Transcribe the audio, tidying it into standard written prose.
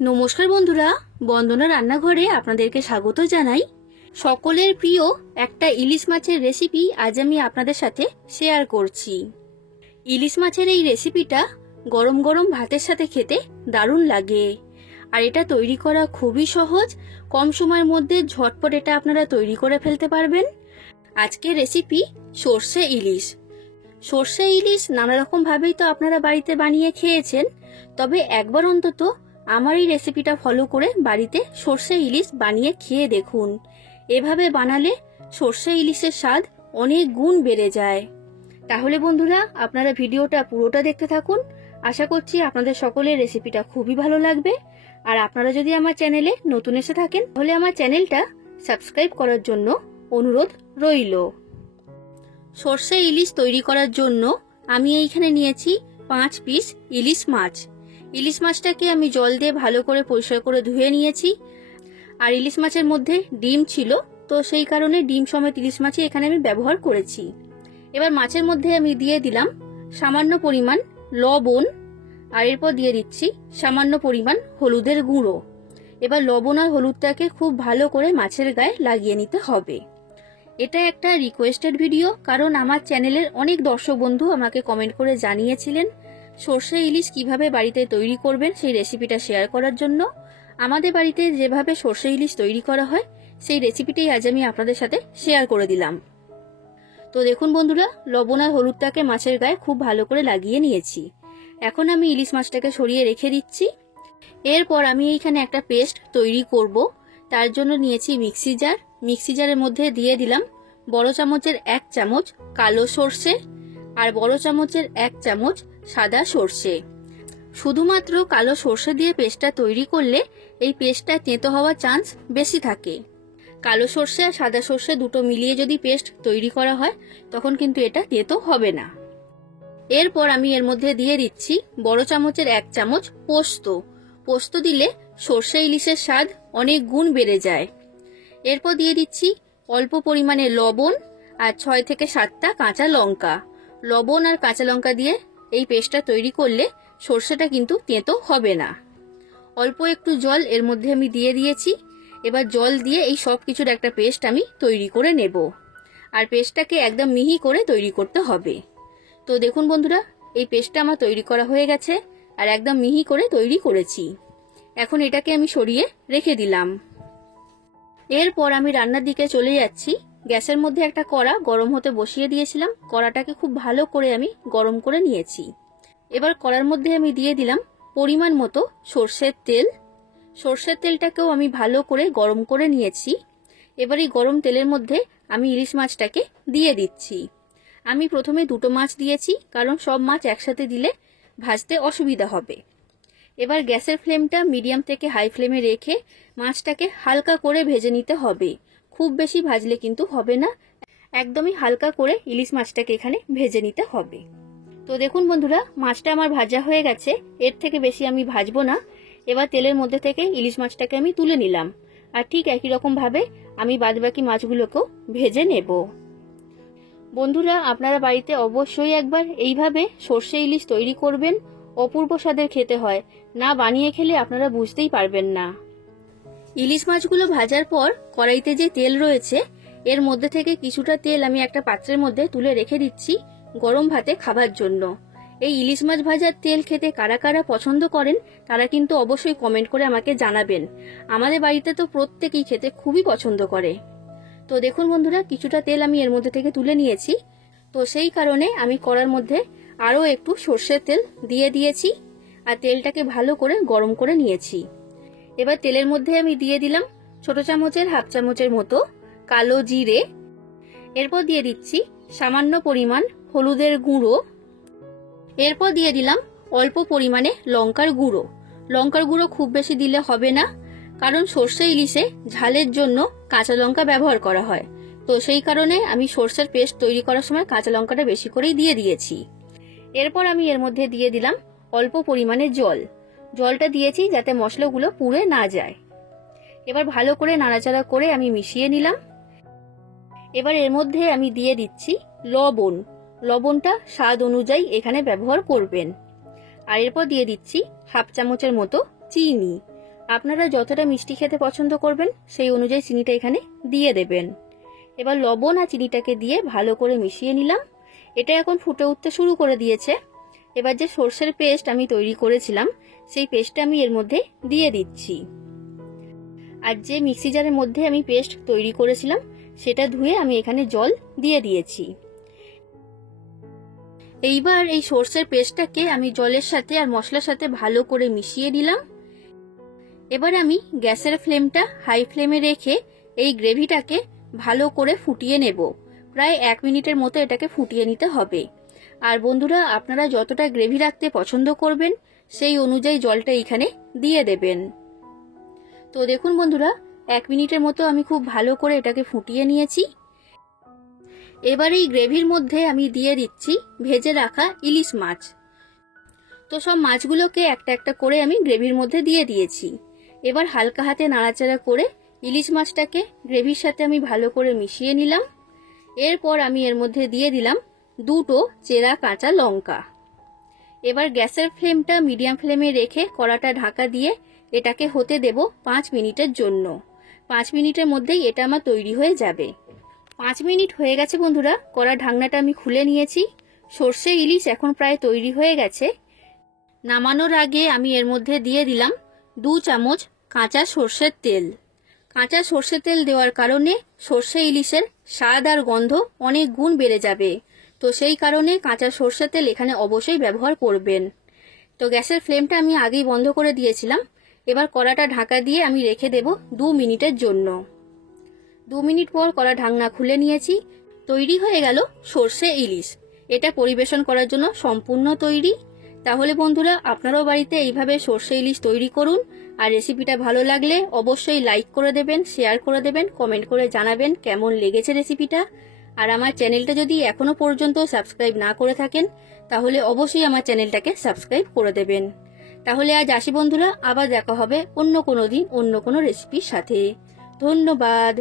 নমস্কার বন্ধুরা, বন্দনা রান্নাঘরে আপনাদেরকে স্বাগত জানাই। সকলের প্রিয় একটা ইলিশ মাছের রেসিপি আজ আমি আপনাদের সাথে শেয়ার করছি। ইলিশ মাছের এই রেসিপিটা গরম গরম ভাতের সাথে খেতে দারুণ লাগে, আর এটা তৈরি করা খুবই সহজ। কম সময়ের মধ্যে ঝটপট এটা আপনারা তৈরি করে ফেলতে পারবেন। আজকের রেসিপি সর্ষে ইলিশ। সর্ষে ইলিশ নানা রকম ভাবেই তো আপনারা বাড়িতে বানিয়ে খেয়েছেন, তবে একবার অন্তত আমার এই রেসিপিটা ফলো করে বাড়িতে সর্ষে ইলিশ বানিয়ে খেয়ে দেখুন। এভাবে বানালে সর্ষে ইলিশের স্বাদ অনেক গুণ বেড়ে যায়। তাহলে বন্ধুরা, আপনারা ভিডিওটা পুরোটা দেখতে থাকুন। আশা করছি আপনাদের সকলের রেসিপিটা খুবই ভালো লাগবে। আর আপনারা যদি আমার চ্যানেলে নতুন এসে থাকেন তাহলে আমার চ্যানেলটা সাবস্ক্রাইব করার জন্য অনুরোধ রইল। সর্ষে ইলিশ তৈরি করার জন্য আমি এইখানে নিয়েছি 5 পিস ইলিশ মাছ। ইলিশ মাছটাকে আমি জল দিয়ে ভালো করে পরিষ্কার করে ধুয়ে নিয়েছি। আর ইলিশ মাছের মধ্যে ডিম ছিল, তো সেই কারণে ডিম সমেত ইলিশ মাছই এখানে আমি ব্যবহার করেছি। এবার মাছের মধ্যে আমি দিয়ে দিলাম সামান্য পরিমাণ লবণ, আর এরপর দিয়ে দিচ্ছি সামান্য পরিমাণ হলুদের গুঁড়ো। এবার লবণ আর হলুদটাকে খুব ভালো করে মাছের গায়ে লাগিয়ে নিতে হবে। এটা একটা রিকোয়েস্টেড ভিডিও, কারণ আমার চ্যানেলের অনেক দর্শক বন্ধু আমাকে কমেন্ট করে জানিয়েছিলেন সর্ষে ইলিশ কিভাবে বাড়িতে তৈরি করবেন সেই রেসিপিটা শেয়ার করার জন্য। আমাদের বাড়িতে যেভাবে সর্ষে ইলিশ তৈরি করা হয় সেই রেসিপিটাই আজ আমি আপনাদের সাথে শেয়ার করে দিলাম। তো দেখুন বন্ধুরা, লবণ আর হলুদটাকে মাছের গায়ে খুব ভালো করে লাগিয়ে নিয়েছি। এখন আমি ইলিশ মাছটাকে সরিয়ে রেখে দিচ্ছি। এরপর আমি এইখানে একটা পেস্ট তৈরি করব। তার জন্য নিয়েছি মিক্সি জার। মিক্সি জারের মধ্যে দিয়ে দিলাম বড় চামচের 1 চামচ কালো সর্ষে আর বড় চামচের 1 চামচ সাদা সর্ষে। শুধুমাত্র কালো সর্ষে দিয়ে পেস্টটা তৈরি করলে এই পেস্টটা তেঁতো হওয়ার চান্স বেশি থাকে। কালো সর্ষে আর সাদা সর্ষে দুটো মিলিয়ে যদি পেস্ট তৈরি করা হয় তখন কিন্তু এটা তেঁতো হবে না। এরপর আমি এর মধ্যে দিয়ে দিচ্ছি বড় চামচের 1 চামচ পোস্ত। পোস্ত দিলে সর্ষে ইলিশের স্বাদ অনেক গুণ বেড়ে যায়। এরপর দিয়ে দিচ্ছি অল্প পরিমাণে লবণ আর 6 থেকে 7টা কাঁচা লঙ্কা। লবণ আর কাঁচা লঙ্কা দিয়ে এই পেস্টটা তৈরি করলে সর্ষেটা কিন্তু তেঁতো হবে না। অল্প একটু জল এর মধ্যে আমি দিয়ে দিয়েছি। এবার জল দিয়ে এই সব কিছুর একটা পেস্ট আমি তৈরি করে নেব। আর পেস্টটাকে একদম মিহি করে তৈরি করতে হবে। তো দেখুন বন্ধুরা, এই পেস্টটা আমার তৈরি করা হয়ে গেছে আর একদম মিহি করে তৈরি করেছি। এখন এটাকে আমি সরিয়ে রেখে দিলাম। এরপর আমি রান্নার দিকে চলে যাচ্ছি। গ্যাসের মধ্যে একটা কড়া গরম হতে বসিয়ে দিয়েছিলাম। কড়াটাকে খুব ভালো করে আমি গরম করে নিয়েছি। এবার কড়ার মধ্যে আমি দিয়ে দিলাম পরিমাণ মতো সর্ষের তেল। সর্ষের তেলটাকেও আমি ভালো করে গরম করে নিয়েছি। এবার এই গরম তেলের মধ্যে আমি ইলিশ মাছটাকে দিয়ে দিচ্ছি। আমি প্রথমে দুটো মাছ দিয়েছি, কারণ সব মাছ একসাথে দিলে ভাজতে অসুবিধা হবে। এবার গ্যাসের ফ্লেমটা মিডিয়াম থেকে হাই ফ্লেমে রেখে মাছটাকে হালকা করে ভেজে নিতে হবে। খুব বেশি ভাজলে কিন্তু হবে না, একদমই হালকা করে ইলিশ মাছটাকে এখানে ভেজে নিতে হবে। তো দেখুন বন্ধুরা, মাছটা আমার ভাজা হয়ে গেছে। এর থেকে বেশি আমি ভাজবো না। এবার তেলের মধ্যে থেকে ইলিশ মাছটাকে আমি তুলে নিলাম। আর ঠিক একই রকম ভাবে আমি বাদবাকি মাছগুলোকেও ভেজে নেব। বন্ধুরা, আপনারা বাড়িতে অবশ্যই একবার এইভাবে সর্ষে ইলিশ তৈরি করবেন। অপূর্ব স্বাদের খেতে হয়, না বানিয়ে খেলে আপনারা বুঝতেই পারবেন না। ইলিশ মাছগুলো ভাজার পর কড়াইতে যে তেল রয়েছে এর মধ্যে থেকে কিছুটা তেল আমি একটা পাত্রের মধ্যে তুলে রেখে দিচ্ছি গরম ভাতে খাবার জন্য। এই ইলিশ মাছ ভাজার তেল খেতে কারা কারা পছন্দ করেন তারা কিন্তু অবশ্যই কমেন্ট করে আমাকে জানাবেন। আমাদের বাড়িতে তো প্রত্যেকেই খেতে খুবই পছন্দ করে। তো দেখুন বন্ধুরা, কিছুটা তেল আমি এর মধ্যে থেকে তুলে নিয়েছি। তো সেই কারণে আমি কড়ার মধ্যে আরও একটু সর্ষের তেল দিয়ে দিয়েছি আর তেলটাকে ভালো করে গরম করে নিয়েছি। এবার তেলের মধ্যে আমি দিয়ে দিলাম ছোট চামচের 1/2 চামচের মতো কালো জিরে। এরপর দিয়ে দিচ্ছি সামান্য পরিমাণ হলুদের গুঁড়ো। এরপর দিয়ে দিলাম অল্প পরিমাণে লঙ্কার গুঁড়ো। লঙ্কার গুঁড়ো খুব বেশি দিলে হবে না, কারণ সর্ষে ইলিশে ঝালের জন্য কাঁচা লঙ্কা ব্যবহার করা হয়। তো সেই কারণে আমি সর্ষের পেস্ট তৈরি করার সময় কাঁচা লঙ্কাটা বেশি করেই দিয়ে দিয়েছি। এরপর আমি এর মধ্যে দিয়ে দিলাম অল্প পরিমাণে জল। জলটা দিয়েছি যাতে মশলাগুলো পুড়ে না যায়। এবার ভালো করে নাড়াচাড়া করে আমি মিশিয়ে নিলাম। এবার এর মধ্যে আমি দিয়ে দিচ্ছি লবণ। লবণটা স্বাদ অনুযায়ী এখানে ব্যবহার করবেন। আর এরপর দিয়ে দিচ্ছি 1/2 চামচের মতো চিনি। আপনারা যতটা মিষ্টি খেতে পছন্দ করবেন সেই অনুযায়ী চিনিটা এখানে দিয়ে দেবেন। এবার লবণ আর চিনিটাকে দিয়ে ভালো করে মিশিয়ে নিলাম। এটা এখন ফুটে উঠতে শুরু করে দিয়েছে। এবার যে সর্ষের পেস্ট আমি তৈরি করেছিলাম সেই পেস্টটা আমি এর মধ্যে দিয়ে দিচ্ছি। আর যে মিক্সি জারের মধ্যে আমি পেস্ট তৈরি করেছিলাম সেটা ধুয়ে আমি এখানে জল দিয়ে দিয়েছি। এইবার এই সর্ষের পেস্টটাকে আমি জলের সাথে আর মশলার সাথে ভালো করে মিশিয়ে নিলাম। এবার আমি গ্যাসের ফ্লেমটা হাই ফ্লেমে রেখে এই গ্রেভিটাকে ভালো করে ফুটিয়ে নেব। প্রায় 1 মিনিটের মতো এটাকে ফুটিয়ে নিতে হবে। আর বন্ধুরা, আপনারা যতটা গ্রেভি রাখতে পছন্দ করবেন সেই অনুযায়ী জলটা এখানে দিয়ে দেবেন। তো দেখুন বন্ধুরা, 1 মিনিটের মতো আমি খুব ভালো করে এটাকে ফুটিয়ে নিয়েছি। এবার এই গ্রেভির মধ্যে আমি দিয়ে দিচ্ছি ভেজে রাখা ইলিশ মাছ। তো সব মাছগুলোকে একটা একটা করে আমি গ্রেভির মধ্যে দিয়ে দিয়েছি। এবার হালকা হাতে নাড়াচাড়া করে ইলিশ মাছটাকে গ্রেভির সাথে আমি ভালো করে মিশিয়ে নিলাম। এরপর আমি এর মধ্যে দিয়ে দিলাম 2টো চেরা কাঁচা লঙ্কা। এবার গ্যাসের ফ্লেমটা মিডিয়াম ফ্লেমে রেখে কড়াটা ঢাকা দিয়ে এটাকে হতে দেব 5 মিনিটের জন্য। 5 মিনিটের মধ্যেই এটা আমার তৈরি হয়ে যাবে। 5 মিনিট হয়ে গেছে বন্ধুরা, কড়া ঢাকনাটা আমি খুলে নিয়েছি। সর্ষে ইলিশ এখন প্রায় তৈরি হয়ে গেছে। নামানোর আগে আমি এর মধ্যে দিয়ে দিলাম 2 চামচ কাঁচা সর্ষের তেল। কাঁচা সর্ষের তেল দেওয়ার কারণে সর্ষে ইলিশের স্বাদ আর গন্ধ অনেক গুণ বেড়ে যাবে। তো সেই কারণে কাঁচা সর্ষের তেল এখানে অবশ্যই ব্যবহার করবেন। তো গ্যাসের ফ্লেমটা আমি আগেই বন্ধ করে দিয়েছিলাম। এবার কড়াটা ঢাকা দিয়ে আমি রেখে দেব 2 মিনিটের জন্য। 2 মিনিট পর কড়া ঢাকনা খুলে নিয়েছি। তৈরি হয়ে গেল সর্ষে ইলিশ। এটা পরিবেশন করার জন্য সম্পূর্ণ তৈরি। তাহলে বন্ধুরা, আপনারাও বাড়িতে এইভাবে সর্ষে ইলিশ তৈরি করুন। আর রেসিপিটা ভালো লাগলে অবশ্যই লাইক করে দেবেন, শেয়ার করে দেবেন, কমেন্ট করে জানাবেন কেমন লেগেছে রেসিপিটা। আর আমার চ্যানেলটা যদি এখনো পর্যন্ত সাবস্ক্রাইব না করে থাকেন তাহলে অবশ্যই আমার চ্যানেলটাকে সাবস্ক্রাইব করে দেবেন। তাহলে আজ আসি বন্ধুরা, আবার দেখা হবে অন্য কোনো দিন অন্য কোনো রেসিপির সাথে। ধন্যবাদ।